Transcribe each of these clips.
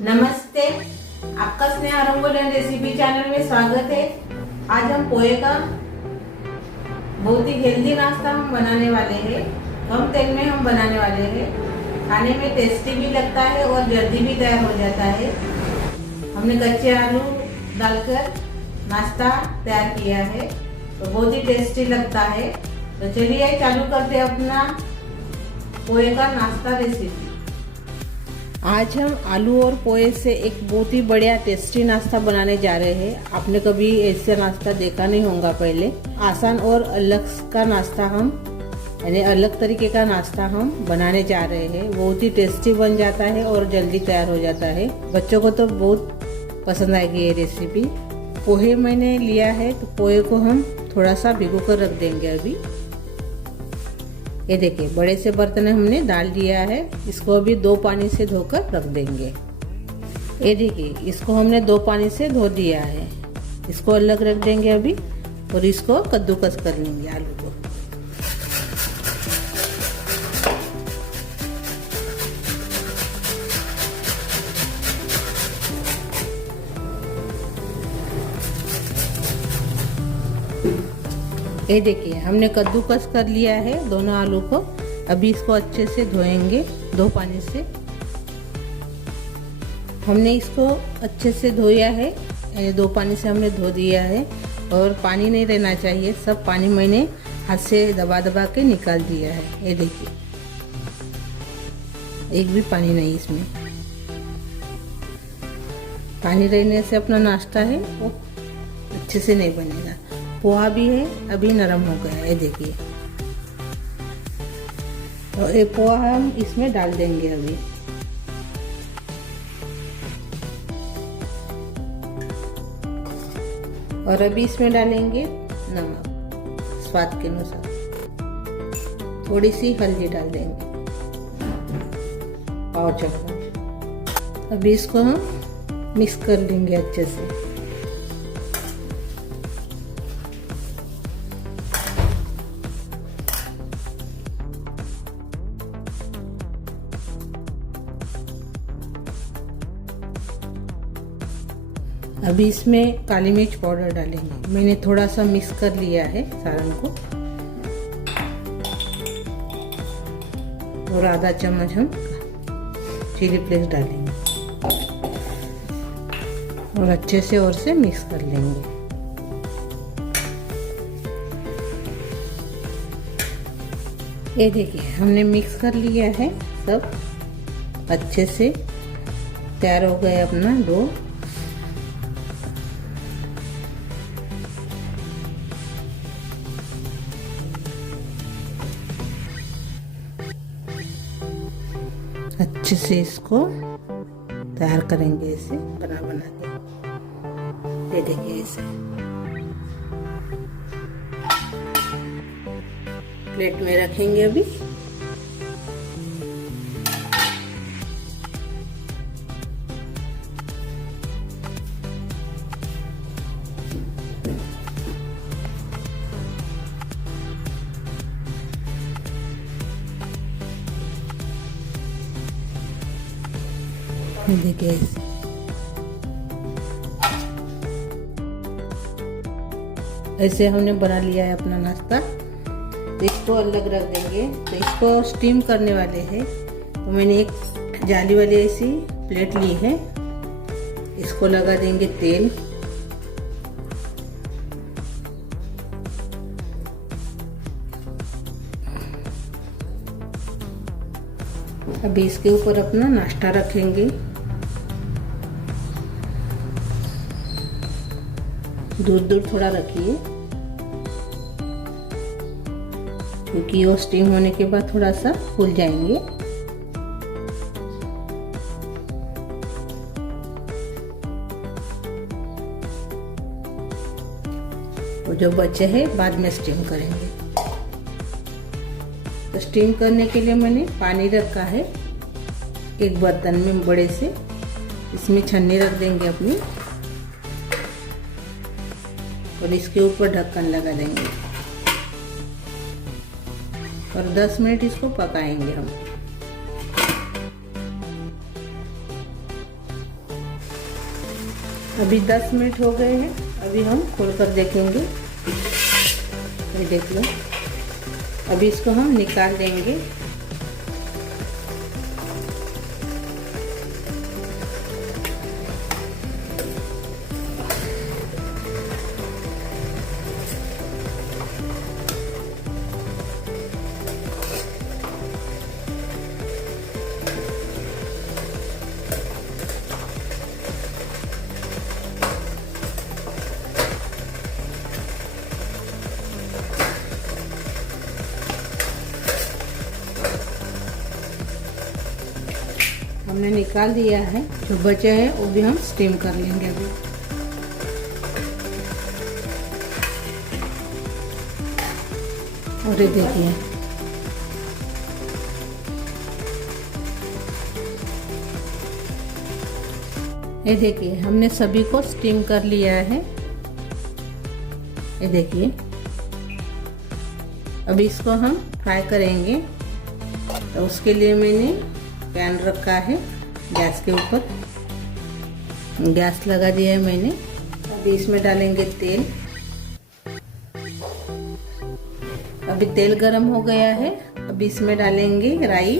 नमस्ते, आपका Sneha rangoli and recipe channel में स्वागत है। आज हम पोहे का बहुत ही हेल्दी नाश्ता हम बनाने वाले हैं। कम तेल में हम बनाने वाले हैं। खाने में टेस्टी भी लगता है और जल्दी भी तैयार हो जाता है। हमने कच्चे आलू डालकर नाश्ता तैयार किया है, तो बहुत ही टेस्टी लगता है। तो चलिए चालू करते हैं अपना पोहे का नाश्ता रेसिपी। आज हम आलू और पोहे से एक बहुत ही बढ़िया टेस्टी नाश्ता बनाने जा रहे हैं। आपने कभी ऐसा नाश्ता देखा नहीं होगा पहले। आसान और अलग का नाश्ता हम यानी अलग तरीके का नाश्ता हम बनाने जा रहे हैं। बहुत ही टेस्टी बन जाता है और जल्दी तैयार हो जाता है। बच्चों को तो बहुत पसंद आएगी ये रेसिपी। पोहे मैंने लिया है, तो पोहे को हम थोड़ा सा भिगो कर रख देंगे। अभी ये देखिए, बड़े से बर्तन में हमने डाल दिया है। इसको अभी 2 पानी से धोकर रख देंगे। ये देखिए, इसको हमने 2 पानी से धो दिया है। इसको अलग रख देंगे अभी और इसको कद्दूकस कर लेंगे आलू को। ये देखिए, हमने कद्दूकस कर लिया है दोनों आलू को। अभी इसको अच्छे से धोएंगे 2 पानी से। हमने इसको अच्छे से धोया है, यानी 2 पानी से हमने धो दिया है। और पानी नहीं रहना चाहिए, सब पानी मैंने हाथ से दबा दबा के निकाल दिया है। ये देखिए, एक भी पानी नहीं इसमें। पानी रहने से अपना नाश्ता है वो अच्छे से नहीं बनेगा। पोहा भी है, अभी नरम हो गया है। देखिए, और ये पोहा हम इसमें डाल देंगे अभी। और अभी इसमें डालेंगे नमक स्वाद के अनुसार। थोड़ी सी हल्दी डाल देंगे, पाव चम्मच। अभी इसको हम मिक्स कर लेंगे अच्छे से। अभी इसमें काली मिर्च पाउडर डालेंगे। मैंने थोड़ा सा मिक्स कर लिया है सारण को। और आधा चम्मच हम चिली फ्लेक्स डालेंगे और अच्छे से और से मिक्स कर लेंगे। ये देखिए, हमने मिक्स कर लिया है सब अच्छे से। तैयार हो गया अपना डो। अच्छे से इसको तैयार करेंगे, इसे बना के। ये देखिए, इसे प्लेट में रखेंगे अभी। देखिए, ऐसे हमने बना लिया है अपना नाश्ता। तो इसको अलग रख देंगे। तो इसको स्टीम करने वाले हैं। तो मैंने एक जाली वाली ऐसी प्लेट ली है। इसको लगा देंगे तेल। अभी इसके ऊपर अपना नाश्ता रखेंगे। दूर दूर थोड़ा रखिए, क्योंकि वो स्टीम होने के बाद थोड़ा सा फूल जाएंगे। और जो बचे हैं बाद में स्टीम करेंगे। तो स्टीम करने के लिए मैंने पानी रखा है एक बर्तन में बड़े से। इसमें छन्नी रख देंगे अपनी और इसके ऊपर ढक्कन लगा देंगे और 10 मिनट इसको पकाएंगे हम। अभी 10 मिनट हो गए हैं। अभी हम खोल कर देखेंगे। ये देख लो। अभी इसको हम निकाल देंगे। हमने निकाल दिया है। जो बचे हैं वो भी हम स्टीम कर लेंगे अभी। और ये देखिए, ये देखिए हमने सभी को स्टीम कर लिया है। ये देखिए, अभी इसको हम फ्राई करेंगे। तो उसके लिए मैंने पैन रखा है गैस के ऊपर। गैस लगा दिया है मैंने। अभी इसमें डालेंगे तेल। अभी तेल गरम हो गया है। अभी इसमें डालेंगे राई,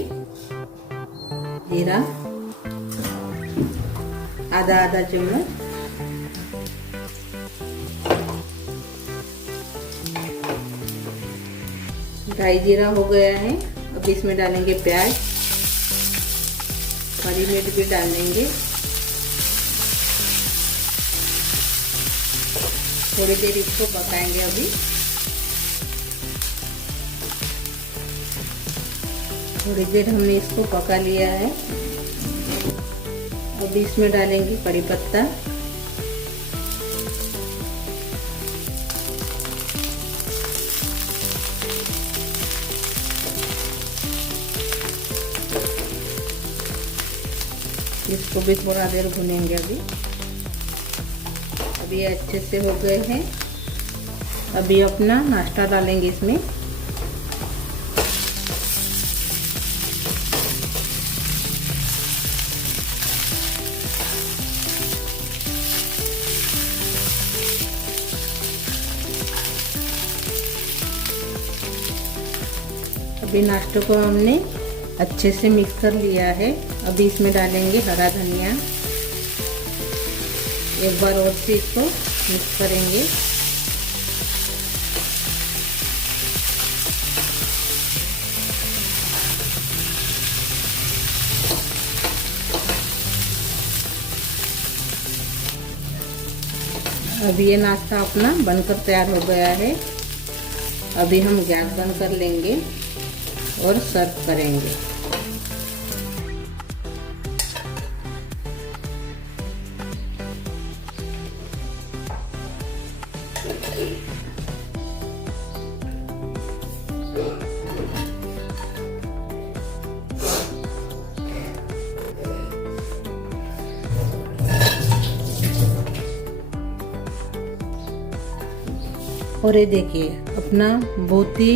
जीरा आधा चम्मच, राई जीरा हो गया है। अब इसमें डालेंगे प्याज, हरी मिर्च भी डाल देंगे। थोड़ी देर इसको पकाएंगे। अभी थोड़ी देर हमने इसको पका लिया है। अभी इसमें डालेंगे कड़ी पत्ता, इसको भी थोड़ा देर भुनेंगे। अभी अच्छे से हो गए हैं। अभी अपना नाश्ता डालेंगे इसमें। अभी नाश्ते को हमने अच्छे से मिक्स कर लिया है। अभी इसमें डालेंगे हरा धनिया। एक बार और से इसको मिक्स करेंगे। अभी ये नाश्ता अपना बनकर तैयार हो गया है। अभी हम गैस बंद कर लेंगे और सर्व करेंगे। और ये देखिए, अपना बहुत ही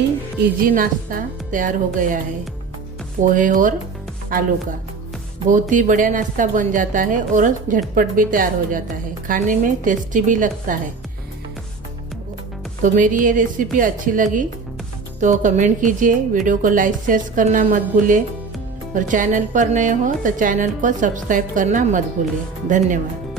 इजी नाश्ता तैयार हो गया है। पोहे और आलू का बहुत ही बढ़िया नाश्ता बन जाता है और झटपट भी तैयार हो जाता है। खाने में टेस्टी भी लगता है। तो मेरी ये रेसिपी अच्छी लगी तो कमेंट कीजिए। वीडियो को लाइक शेयर करना मत भूलिए और चैनल पर नए हो तो चैनल को सब्सक्राइब करना मत भूलिए। धन्यवाद।